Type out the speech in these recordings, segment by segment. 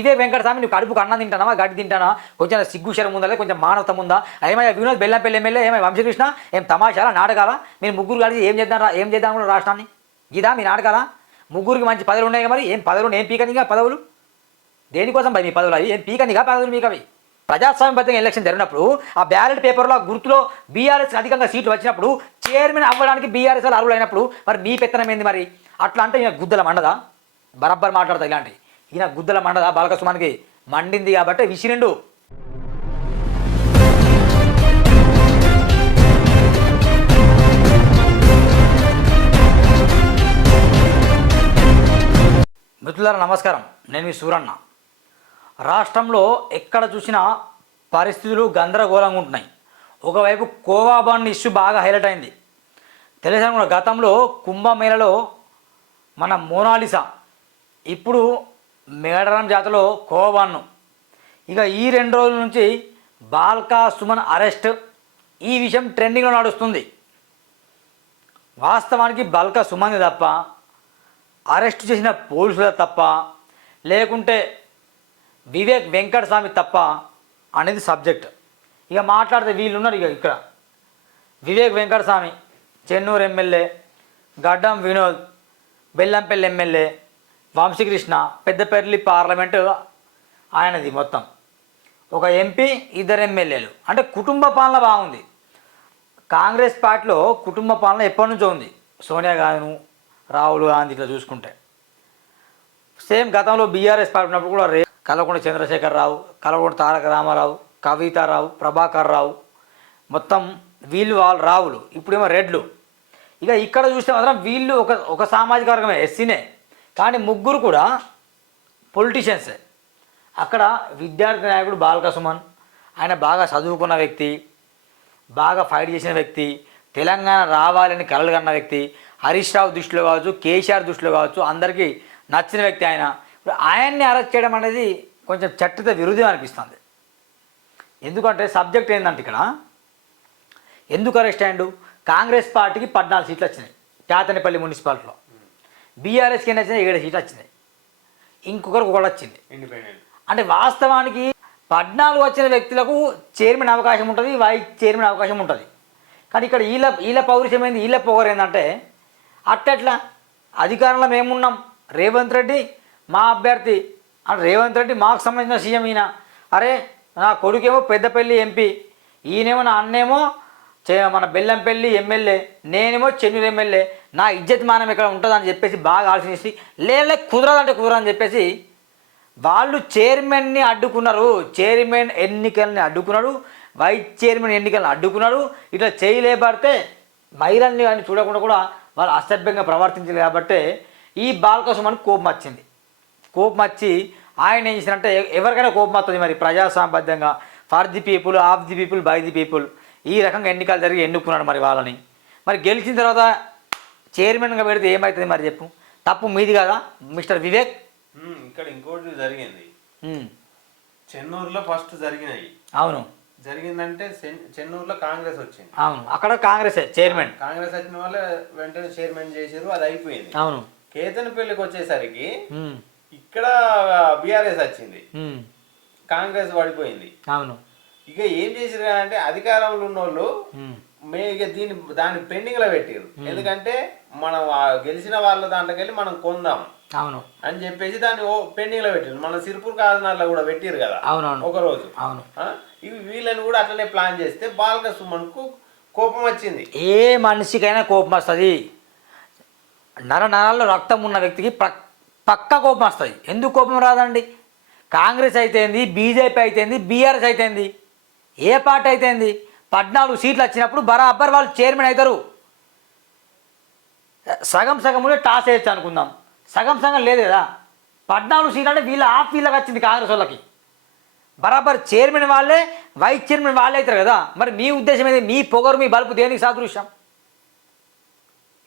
ఇదే వెంకటస్వామి నువ్వు కడుపుకు అన్నం తింటానా గడ్డి తింటానా కొంచెం సిగ్గు శరం ఉందా కొంచెం మానవతం ఉందా ఏమైనా వినోద్ బెల్లంపల్లి ఎమ్మెల్యే ఏమైనా వంశకృష్ణ ఏం తమాషాలా నాటకాలా మీరు ముగ్గురు కలిసి ఏం చేద్దాం కూడా రాష్ట్రాన్ని ఇదా మీ నాటకాలా ముగ్గురికి మంచి పదవులు ఉన్నాయి మరి ఏం పదవులు ఏం పీకనిగా పదవులు దేనికోసం భయ మీ పదవులు అవి ఏం పీకనిగా పదవులు మీకు అవి ప్రజాస్వామ్యబద్ధంగా ఎలక్షన్ జరిగినప్పుడు ఆ బ్యాలెట్ పేపర్లో గుర్తులో బీఆర్ఎస్ అధికంగా సీట్లు వచ్చినప్పుడు చైర్మన్ అవ్వడానికి బీఆర్ఎస్ వాళ్ళు అర్హులైనప్పుడు మరి మీ పెత్తనం ఏంది మరి అట్లా అంటే ఈయన గుద్దల మండదా బరబ్బర్ మాట్లాడతా ఇలాంటి ఈయన గుద్దల మండదా బాలకృష్ణకి మండింది కాబట్టి విసిరిండు. మిత్రులారా నమస్కారం, నేను మీ సూరన్న. రాష్ట్రంలో ఎక్కడ చూసినా పరిస్థితులు గందరగోళంగా ఉంటున్నాయి. ఒకవైపు కోవాబాన్ ఇష్యూ బాగా హైలైట్ అయింది. తెలంగాణ గతంలో కుంభమేళలో మన మోనాలిసా, ఇప్పుడు మేడారం జాతరలో కోవాబాన్ను. ఇక ఈ 2 రోజుల నుంచి బాల్కా సుమన్ అరెస్ట్, ఈ విషయం ట్రెండింగ్లో నడుస్తుంది. వాస్తవానికి బాల్కా సుమన్ తప్ప, అరెస్ట్ చేసిన పోలీసుల తప్ప, లేకుంటే వివేక్ వెంకటస్వామి తప్ప అనేది సబ్జెక్ట్. ఇక మాట్లాడితే వీళ్ళున్నారు. ఇక ఇక్కడ వివేక్ వెంకటస్వామి చెన్నూరు ఎమ్మెల్యే, గడ్డం వినోద్ బెల్లంపల్లి ఎమ్మెల్యే, వంశీకృష్ణ పెద్దపల్లి పార్లమెంటు ఆయనది. మొత్తం ఒక ఎంపీ, 2 ఎమ్మెల్యేలు. అంటే కుటుంబ పాలన బాగుంది. కాంగ్రెస్ పార్టీలో కుటుంబ పాలన ఎప్పటి నుంచో ఉంది. సోనియా గాంధీ, రాహుల్ గాంధీ ఇట్లా చూసుకుంటే సేమ్ గతంలో బీఆర్ఎస్ పార్టీ ఉన్నప్పుడు కూడా కల్వకుంట్ల చంద్రశేఖరరావు, కల్వకుంట్ల తారక రామారావు, కవితారావు, ప్రభాకర్ రావు, మొత్తం వీళ్ళు వాళ్ళు రావులు, ఇప్పుడేమో రెడ్లు. ఇక ఇక్కడ చూస్తే మాత్రం వీళ్ళు ఒక సామాజిక వర్గమే, ఎస్సీనే, కానీ ముగ్గురు కూడా పొలిటీషియన్సే. అక్కడ విద్యార్థి నాయకుడు బాల్కా సుమన్, ఆయన బాగా చదువుకున్న వ్యక్తి, బాగా ఫైట్ చేసిన వ్యక్తి, తెలంగాణ రావాలని కలలు కన్న వ్యక్తి, హరీష్ రావు దృష్టిలో కావచ్చు, కేసీఆర్ దృష్టిలో కావచ్చు, అందరికీ నచ్చిన వ్యక్తి ఆయన. ఇప్పుడు ఆయన్ని అరెస్ట్ చేయడం అనేది కొంచెం చట్టత విరుద్ధం అనిపిస్తుంది. ఎందుకంటే సబ్జెక్ట్ ఏంటంటే ఇక్కడ ఎందుకు అరెస్ట్ అయ్యాడు? కాంగ్రెస్ పార్టీకి 14 సీట్లు వచ్చినాయి చాతనేపల్లి మున్సిపాలిటీలో, బీఆర్ఎస్కి ఎన్ని వచ్చినాయి? 7 సీట్లు వచ్చినాయి, ఇంకొకరికి 1 వచ్చింది. అంటే వాస్తవానికి 14 వచ్చిన వ్యక్తులకు చైర్మన్ అవకాశం ఉంటుంది, వైస్ చైర్మన్ అవకాశం ఉంటుంది. కానీ ఇక్కడ వీళ్ళ పౌరుషం ఏంది, వీళ్ళ పొగరు ఏంటంటే అట్టెట్లా అధికారంలో మేమున్నాం, రేవంత్ రెడ్డి మా అభ్యర్థి అంటే రేవంత్ రెడ్డి మాకు సంబంధించిన సీఎం ఈయన, అరే నా కొడుకేమో పెద్దపల్లి ఎంపీ, ఈయనేమో నా అన్నేమో మన బెల్లంపల్లి ఎమ్మెల్యే, నేనేమో చెన్నూరు ఎమ్మెల్యే, నా ఇజ్జత్ మానం ఇక్కడ ఉంటుందని చెప్పేసి బాగా ఆలోచించి కుదరదంటే కుదరదని చెప్పేసి వాళ్ళు చైర్మన్ని అడ్డుకున్నారు. చైర్మన్ ఎన్నికల్ని అడ్డుకున్నాడు, వైస్ చైర్మన్ ఎన్నికలను అడ్డుకున్నాడు. ఇట్లా చేయలేబడితే మహిళల్ని అని చూడకుండా కూడా వాళ్ళు అసభ్యంగా ప్రవర్తించారు. కాబట్టి ఈ బాల్కా సుమన్కి కోపం వచ్చింది. కోపం వచ్చి ఆయన ఏం చేసినంటే, ఎవరికైనా కోపం వస్తుంది మరి ప్రజాస్వామ్యబద్ధంగా, for the people, of the people, by the people, ఈ రకంగా ఎన్నికలు జరిగి ఎన్నుకున్నాడు మరి వాళ్ళని. మరి గెలిచిన తర్వాత చైర్మన్గా పెడితే ఏమవుతుంది మరి చెప్పు? తప్పు మీది కదా మిస్టర్ వివేక్. ఇక్కడ ఇంకోటి జరిగింది, చెన్నూరులో ఫస్ట్ జరిగినాయి. అవును, జరిగిందంటే చెన్నూరులో కాంగ్రెస్ వచ్చింది. అవును, అక్కడ కాంగ్రెస్ చైర్మన్, కాంగ్రెస్ వచ్చిన వాళ్ళే వెంటనే చైర్మన్ చేశారు, అది అయిపోయింది. అవును, కేతనపల్లికి వచ్చేసరికి ఇక్కడ బీఆర్ఎస్ వచ్చింది, కాంగ్రెస్ పడిపోయింది. అవును, ఇక ఏం చేసారు అంటే అధికారంలో ఉన్న వాళ్ళు ఇక దాన్ని పెండింగ్ లో పెట్టారు. ఎందుకంటే మనం గెలిచిన వాళ్ళ దాంట్లోకి వెళ్ళి మనం కొందాం అవును అని చెప్పేసి దాన్ని పెండింగ్ లో పెట్టారు. మన సిరిపూర్ కాజనాల్లో కూడా పెట్టారు కదా ఒక రోజు. అవును, ఇవి వీళ్ళని కూడా అట్లనే ప్లాన్ చేస్తే బాల్కా సుమన్ కు కోపం వచ్చింది. ఏ మనిషికైనా కోపం వస్తుంది. నరాల్లో రక్తం ఉన్న వ్యక్తికి పక్క కోపం వస్తుంది. ఎందుకు కోపం రాదండి? కాంగ్రెస్ అయితేంది, బీజేపీ అయితేంది, బీఆర్ఎస్ అయితేంది, ఏ పార్టీ అయితేంది, 14 సీట్లు వచ్చినప్పుడు బరాబర్ వాళ్ళు చైర్మన్ అవుతారు. సగం సగంలో టాస్ వేయచ్చు అనుకుందాం, సగం సగం లేదు కదా. 14 సీట్లు అంటే వీళ్ళకి వచ్చింది కాంగ్రెస్ వాళ్ళకి. బరాబర్ చైర్మన్ వాళ్ళే, వైస్ చైర్మన్ వాళ్ళే అవుతారు కదా. మరి మీ ఉద్దేశం ఏది? మీ పొగరు, మీ బలుపు దేనికి సాదృశ్యం?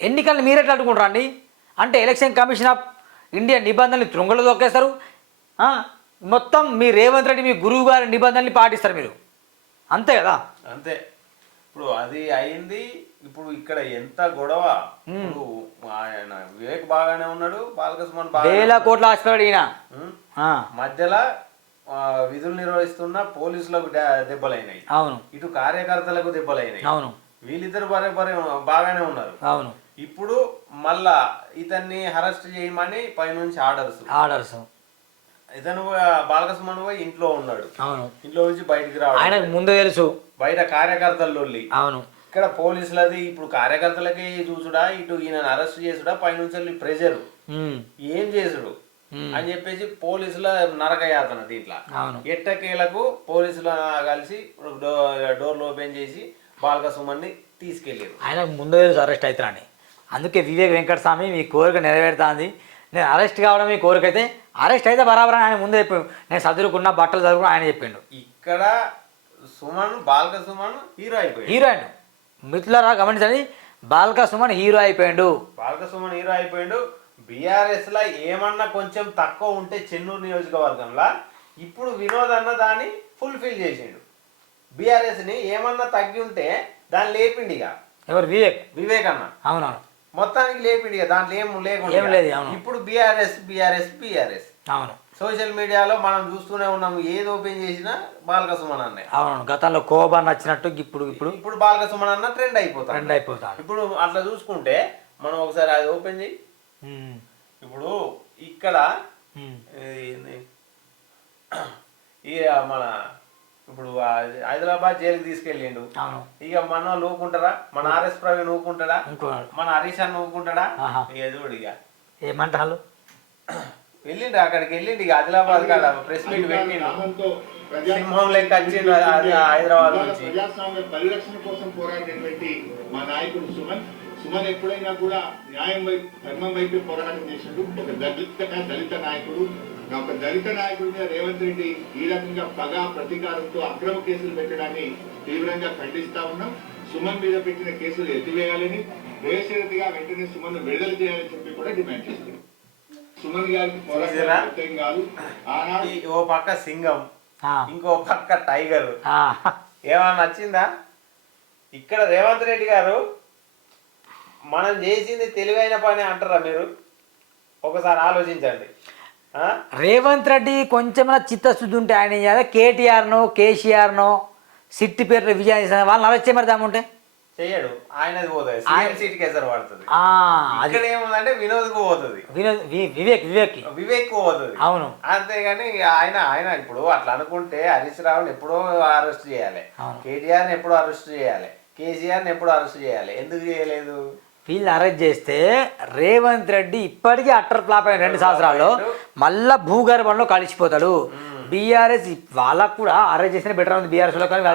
ఎన్నికలను మీరెట్లా అడ్డుకుంటారా అండి? అంటే ఎలక్షన్ కమిషన్ ఆఫ్ ఇండియా నిబంధనలు త్రుంగలో దొక్కేస్తారు. మొత్తం మీ రేవంత్ రెడ్డి మీ గురువు గారి నిబంధనలు పాటిస్తారు మీరు, అంతే కదా? అంతే. ఇప్పుడు అది అయింది. ఇప్పుడు ఇక్కడ ఎంత గొడవ. ఇప్పుడు ఆయన వివేక్ బాగానే ఉన్నాడు, బాల్కా సుమన్ వేల కోట్ల ఆశపడి ఈయన మధ్యలో విధులు నిర్వహిస్తున్న పోలీసులకు దెబ్బలైనాయి, అవును, ఇటు కార్యకర్తలకు దెబ్బలైనాయి, అవును, వీళ్ళిద్దరు బాగానే ఉన్నారు. అవును, ఇప్పుడు మళ్ళా ఇతన్ని అరెస్ట్ చేయమని పైనుంచి ఆర్డర్స్. ఇతను బాలకృష్ణ పోయి ఇంట్లో ఉన్నాడు, అవును, ఇంట్లో నుంచి బయటికి రావడం ఆయనకు ముందే తెలుసు, బయట కార్యకర్తలు. అవును, ఇక్కడ పోలీసులది ఇప్పుడు కార్యకర్తలకి చూసుడా, ఇటు ఈయన అరెస్ట్ చేసుడా, పైనుంచి ప్రెజర్ ఏం చేసుడు అని చెప్పేసి పోలీసుల నరకయాతన దీంట్లో. ఎట్టకేలకు పోలీసులు కలిసి డోర్లు ఓపెన్ చేసి బాలకృష్ణని తీసుకెళ్ళారు. ఆయనకు ముందే తెలుసు అరెస్ట్ అవుతారని. అందుకే వివేక్ వెంకటస్వామి మీ కోరిక నెరవేరుతుంది, నేను అరెస్ట్ కావడం మీ కోరిక అయితే అరెస్ట్ అయితే బరాబర్ ఆయన ముందే చెప్పాడు, నేను చదువుకున్న బట్టలు చదువుకున్నా ఆయన చెప్పిండు. ఇక్కడ బాలక సుమన్ హీరో అయిపోయాడు మిత్రులారా గమనించండి, బాలక సుమన్ హీరో అయిపోయాడు. బీఆర్ఎస్ లా ఏమన్నా కొంచెం తక్కువ ఉంటే చెన్నూరు నియోజకవర్గంలో ఇప్పుడు వినోద్ అన్న దాన్ని ఫుల్ఫిల్ చేసిండు. బీఆర్ఎస్ ని ఏమన్నా తగ్గి ఉంటే దాన్ని లేపిండి. ఇక ఎవరు? వివేక్ అన్న. అవునవును, మొత్తానికి లేపిండి, దాంట్లో ఏం లేకుండా. ఇప్పుడు బీఆర్ఎస్ అవును. సోషల్ మీడియాలో మనం చూస్తూనే ఉన్నాము, ఏది ఓపెన్ చేసినా బాలక సుమన్ అన్న. అవును, గతంలో కోబా నచ్చినట్టు ఇప్పుడు బాలక సుమన్ అన్న ట్రెండ్ అయిపోతాడు. ఇప్పుడు అట్లా చూసుకుంటే మనం ఒకసారి అది ఓపెన్ చేయి. ఇప్పుడు ఇక్కడ మన ఇప్పుడు హైదరాబాద్ జైలుకి తీసుకెళ్ళిండు. ఇక మన వాళ్ళు ఊకుంటారా? మన ఆర్ఎస్ ప్రవీణ్ ఊకుంటాడా? మన హరీష్ అన్న ఊకుంటాడా? ఇక చూడు, ఇక ఏమంటారు, వెళ్ళిండు అక్కడికి, వెళ్ళిండు ఇక ఆదిలాబాద్ కాడ ప్రెస్ మీట్ పెట్టిండు, సింహం లెక్క వచ్చిండు హైదరాబాద్ నుంచి. ప్రజాస్వామ్య పరిరక్షణ కోసం పోరాడేటువంటి మా నాయకుడు సుమన్ ఎప్పుడైనా కూడా న్యాయం వైపు, ధర్మం వైపు పోరాటం చేసినట్టు ఒక దళిత నాయకుడు. ఒక దళిత నాయకుడి మీద రేవంత్ రెడ్డి ఈ రకంగా పగ ప్రతీకారంతో అక్రమ కేసులు పెట్టడాన్ని తీవ్రంగా ఖండిస్తా ఉన్నాం. సుమన్ మీద పెట్టిన కేసులు ఎత్తివేయాలని, బేషరతుగా వెంటనే సుమన్ విడుదల చేయాలని చెప్పి కూడా డిమాండ్ చేస్తున్నాం. సుమన్ గారికి పోరాటం కాదు, ఆనాడు ఓ పక్క సింగం, ఇంకో పక్క టైగర్. ఏమన్నా నచ్చిందా? ఇక్కడ రేవంత్ రెడ్డి గారు మనం చేసింది తెలివైన పని అంటారా మీరు? ఒకసారి ఆలోచించండి. రేవంత్ రెడ్డి కొంచెం చిత్తశుద్ధి ఉంటే ఆయన కేటీఆర్నో కేసీఆర్నో సిట్టి పేరు విజయం చేసిన వాళ్ళని అరెస్ట్ చేయమని దాముంటే చెయ్యడు. ఆయనది పోతుంది, సీఎం సీట్కి ఎసరు పడుతుంది. ఇక్కడ ఏముందంటే వినోద్కు పోతుంది, వివేక్ పోతుంది. అవును, అంతేగాని ఆయన ఇప్పుడు అట్లా అనుకుంటే హరీష్ రావుని ఎప్పుడో అరెస్ట్ చేయాలి, కేటీఆర్ని ఎప్పుడో అరెస్ట్ చేయాలి, కేసీఆర్ని ఎప్పుడో అరెస్ట్ చేయాలి. ఎందుకు చేయలేదు? వీళ్ళు అరెస్ట్ చేస్తే రేవంత్ రెడ్డి ఇప్పటికీ అట్టర్ ఫ్లాప్ అయిన 2 సంవత్సరాల్లో మళ్ళా భూగర్భంలో కలిసిపోతాడు. బీఆర్ఎస్ వాళ్ళకు కూడా అరెస్ట్ చేసిన బెటర్ ఉంది బీఆర్ఎస్ లో, కానీ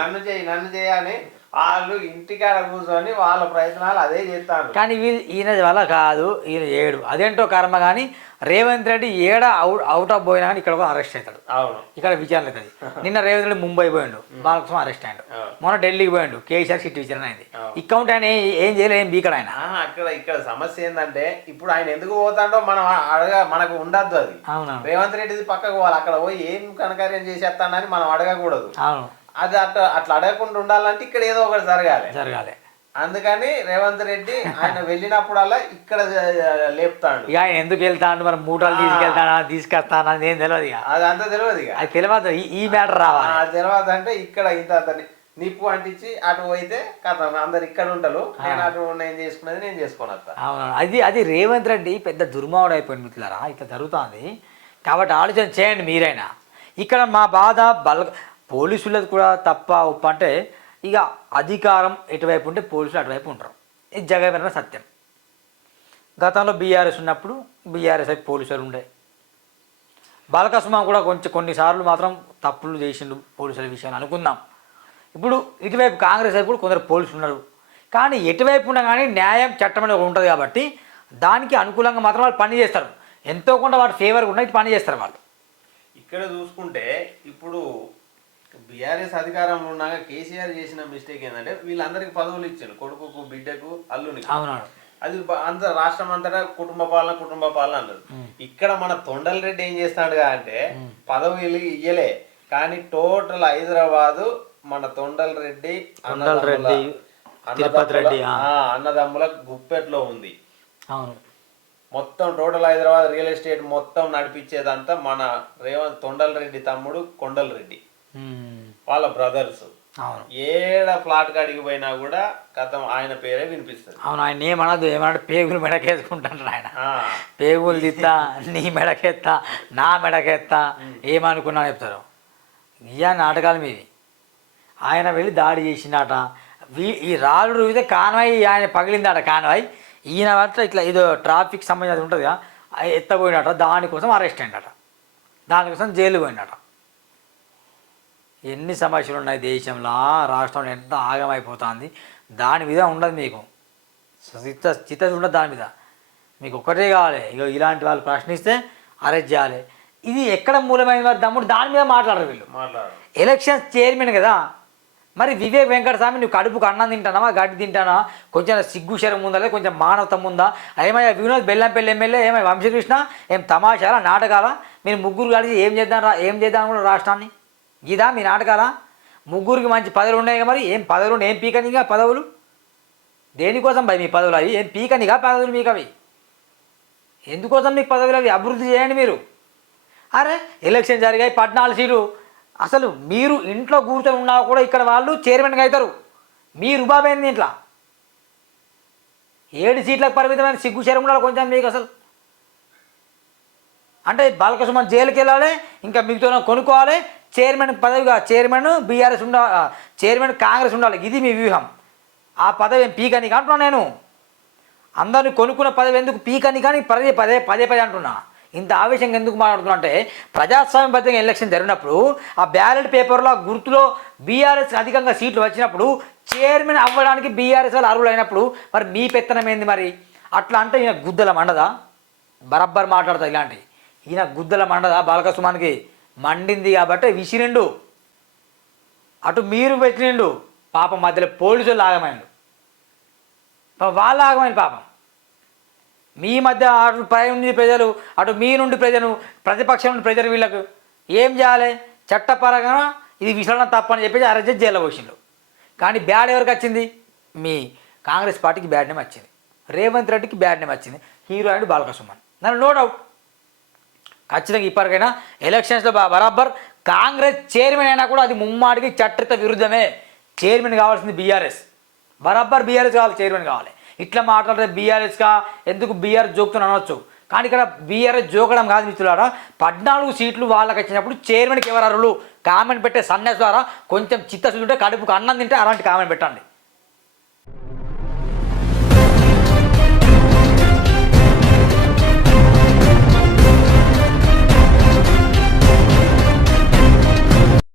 నన్ను చేయాలి వాళ్ళు ఇంటికాడ కూర్చొని వాళ్ళ ప్రయత్నాలు అదే చేస్తాను. కానీ ఈయన వల్ల కాదు, ఈయన ఏడు అదేంటో కర్మ. కానీ రేవంత్ రెడ్డి అవుట్ ఆఫ్ పోయినా కానీ ఇక్కడ కూడా అరెస్ట్ అవుతాడు. అవును, ఇక్కడ విచారణ అవుతుంది. నిన్న రేవంత్ రెడ్డి ముంబై పోయిండు, బాలకృష్ణ అరెస్ట్ అయ్యాడు. మొన్న ఢిల్లీకి పోయిండు, కేసీఆర్ సిట్ విచారణ అయింది. ఇక్కౌంట్ ఆయన ఏం చేయలేదు, ఏం బీకడు ఆయన. ఇక్కడ సమస్య ఏంటంటే ఇప్పుడు ఆయన ఎందుకు పోతాడో మనం మనకు ఉండద్దు. అది రేవంత్ రెడ్డిది పక్కకు పోవాలి, అక్కడ పోయి ఏం కనకార్యం చేసేస్తానని మనం అడగకూడదు. అవును, అది అట్లా అడగకుండా ఉండాలంటే ఇక్కడ ఏదో ఒకటి జరగాలి. అందుకని రేవంత్ రెడ్డి ఆయన వెళ్ళినప్పుడల్లా ఇక్కడ లేపుతాడు. ఇక ఆయన ఎందుకు వెళ్తాడు, మరి మూటలు తీసుకొస్తానా ఏం తెలియదు. ఇక అదంతా తెలియదు. అది తెలియదు, ఈ మ్యాటర్ రావాలి. అది తెలియదు అంటే ఇక్కడ ఇంత నిప్పు అంటించి అటు పోయితే కథ అందరు ఇక్కడ ఉంటారు, నేను అటు నేను చేసుకున్నది నేను చేసుకుని వస్తా. అవును, అది రేవంత్ రెడ్డి పెద్ద దుర్మావుడు అయిపోయింది మిత్రులారా. ఇట్లా జరుగుతుంది కాబట్టి ఆలోచన చేయండి మీరైనా. ఇక్కడ మా బాధ పోలీసులది కూడా తప్ప ఉప్పు అంటే ఇక అధికారం ఎటువైపు ఉంటే పోలీసులు అటువైపు ఉంటారు. ఇది జగమైన సత్యం. గతంలో బీఆర్ఎస్ ఉన్నప్పుడు బీఆర్ఎస్ అయితే పోలీసులు ఉండే. బాలకృష్ణ కూడా కొన్నిసార్లు మాత్రం తప్పులు చేసిండు పోలీసుల విషయాన్ని అనుకుందాం. ఇప్పుడు ఇటువైపు కాంగ్రెస్ వైపు కూడా కొందరు పోలీసులు ఉన్నారు. కానీ ఎటువైపు ఉన్నా కానీ న్యాయం చట్టం అనేది ఉంటుంది కాబట్టి దానికి అనుకూలంగా మాత్రం వాళ్ళు పని చేస్తారు. ఎంతో కొంత వాటి ఫేవర్గా ఉన్న ఇది పని చేస్తారు వాళ్ళు. ఇక్కడ చూసుకుంటే ఇప్పుడు బీఆర్ఎస్ అధికారంలో ఉన్నాక కేసీఆర్ చేసిన మిస్టేక్ ఏంటంటే వీళ్ళందరికీ పదవులు ఇచ్చారు, కొడుకుకు, బిడ్డకు, అల్లునికి. అవునాడు, అది అంత రాష్ట్రం అంతటా కుటుంబ పాలన అన్నారు. ఇక్కడ మన తొండల రెడ్డి ఏం చేస్తాడు అంటే పదవులు ఇయ్యలే, కానీ టోటల్ హైదరాబాదు మన తొండల రెడ్డి తిరుపతి రెడ్డి అన్నదమ్ముల గుప్పెట్లో ఉంది. అవును, మొత్తం టోటల్ హైదరాబాద్ రియల్ ఎస్టేట్ మొత్తం నడిపించేదంతా మన తొండల రెడ్డి తమ్ముడు కొండల రెడ్డి వాళ్ళ బ్రదర్స్. అవును, ఏడ ఫ్లాట్ కాడికి పోయినా కూడా కథం ఆయన పేరే వినిపిస్తుంది. అవును. ఆయన ఏమనదు, ఏమన్నా పేగులు మెడకేసుకుంటాడు ఆయన. పేగులు తీస్తా, నీ మెడకెత్తా, నా మెడకెత్తా, ఏమనుకున్నా చెప్తారు. ఇయా నాటకాలు మీది. ఆయన వెళ్ళి దాడి చేసిందట. ఈ రాళ్ళు రువితే కాన్వాయ్ ఆయన పగిలిందట. కాన్వాయ్ ఈయన పట్ల ఇట్లా ఏదో ట్రాఫిక్ సంబంధించి ఉంటుంది కదా, ఎత్తపోయినట. దానికోసం అరెస్ట్ అయినట, దానికోసం జైలు పోయినట. ఎన్ని సమస్యలు ఉన్నాయి దేశంలో, రాష్ట్రంలో ఎంత ఆగమైపోతుంది. దాని మీద ఉండదు మీకు చిత్తశుద్ధి ఉండదు దాని మీద. మీకు ఒక్కటే కావాలి, ఇక ఇలాంటి వాళ్ళు ప్రశ్నిస్తే అరెస్ట్ చేయాలి. ఇది ఎక్కడ మూలమైన వారు తమ్ముడు, దాని మీద మాట్లాడరు వీళ్ళు. ఎలక్షన్స్ చైర్మన్ కదా, మరి వివేక్ వెంకటస్వామి నువ్వు కడుపుకు అన్నం తింటానా, గడ్డి తింటానా, కొంచెం సిగ్గు శరం ఉందా, కొంచెం మానవత్వం ఉందా? ఏమయ్యా వినోద్ బెల్లంపల్లి ఎమ్మెల్యే, ఏమై వంశకృష్ణ, ఏం తమాషాలా నాటకాలా? మీరు ముగ్గురు కలిసి ఏం చేద్దాం కూడా రాష్ట్రాన్ని? ఇదా మీ నాటకాలా? ముగ్గురికి మంచి పదవులు ఉన్నాయి, మరి ఏం పదవులు, ఏం పీకనిగా పదవులు? దేనికోసం భయ మీ పదవులు? అవి ఏం పీకనిగా పదవులు మీకు? అవి ఎందుకోసం మీకు పదవులు? అవి అభివృద్ధి చేయండి మీరు. అరే ఎలక్షన్ జరిగాయి, 14 సీట్లు. అసలు మీరు ఇంట్లో కూర్చొని ఉన్నా కూడా ఇక్కడ వాళ్ళు చైర్మన్గా అవుతారు. మీ రుబాబైంది ఇంట్లో 7 సీట్లకు పరిమితమైన సిగ్గు శరం ఉండాలి కొంచెం మీకు అసలు. అంటే బాలకృష్ణ జైలుకి వెళ్ళాలి, ఇంకా మిగతా కొనుక్కోవాలి. చైర్మన్ పదవిగా చైర్మన్ బీఆర్ఎస్ ఉండాలి, చైర్మన్ కాంగ్రెస్ ఉండాలి. ఇది మీ వ్యూహం. ఆ పదవి ఏం పీకని అంటున్నా నేను. అందరిని కొనుక్కున్న పదవి ఎందుకు పీకని కానీ పదే అంటున్నా. ఇంత ఆవేశంగా ఎందుకు మాట్లాడుతున్నా అంటే, ప్రజాస్వామ్యబద్ధంగా ఎలక్షన్ జరిగినప్పుడు ఆ బ్యాలెట్ పేపర్లో గుర్తులో బీఆర్ఎస్ అధికంగా సీట్లు వచ్చినప్పుడు చైర్మన్ అవ్వడానికి బీఆర్ఎస్ వాళ్ళు అర్హులు అయినప్పుడు మరి మీ పెత్తనం ఏంది మరి? అట్లా అంటే ఈయన గుద్దల మండదా? బరబ్బర్ మాట్లాడతా ఇలాంటి. ఈయన గుద్దల మండదా? బాలకృష్ణకి మండింది కాబట్టి విసిరిండు, అటు మీరు పెట్టిండు. పాపం మధ్యలో పోలీసులు ఆగమైండు, వాళ్ళు ఆగమైన పాపం. మీ మధ్య అటు పై నుండి ప్రజలు, అటు మీ నుండి ప్రజలు, ప్రతిపక్షం నుండి ప్రజలు వీళ్ళకు ఏం చేయాలి? చట్టపరంగా ఇది విసరణ తప్పని చెప్పేసి అరెస్ట్ జైల్లో పోసిండు. కానీ బ్యాడ్ ఎవరికి వచ్చింది? మీ కాంగ్రెస్ పార్టీకి బ్యాడ్ నేమ్ వచ్చింది, రేవంత్ రెడ్డికి బ్యాడ్ నేమ్ వచ్చింది. Hero and Balakrishna. దాని నో డౌట్. ఖచ్చితంగా ఇప్పటికైనా ఎలక్షన్స్లో బరాబర్ కాంగ్రెస్ చైర్మన్ అయినా కూడా అది ముమ్మాడికి చట్టరిత విరుద్ధమే. చైర్మన్ కావాల్సింది బీఆర్ఎస్, బరాబర్ బీఆర్ఎస్ కావాలి, చైర్మన్ కావాలి. ఇట్లా మాట్లాడితే బీఆర్ఎస్గా ఎందుకు బీఆర్ఎస్ జోకుతుని అనవచ్చు. కానీ ఇక్కడ బీఆర్ఎస్ జోకడం కాదు మిత్రులారా. 14 సీట్లు వాళ్ళకి వచ్చినప్పుడు చైర్మన్కి ఎవరు అర్హులు? కామెంట్ పెట్టే సన్యాస్ ద్వారా కొంచెం చిత్తశుద్ధి ఉంటే, కడుపుకు అన్నం తింటే అలాంటి కామెంట్ పెట్టండి.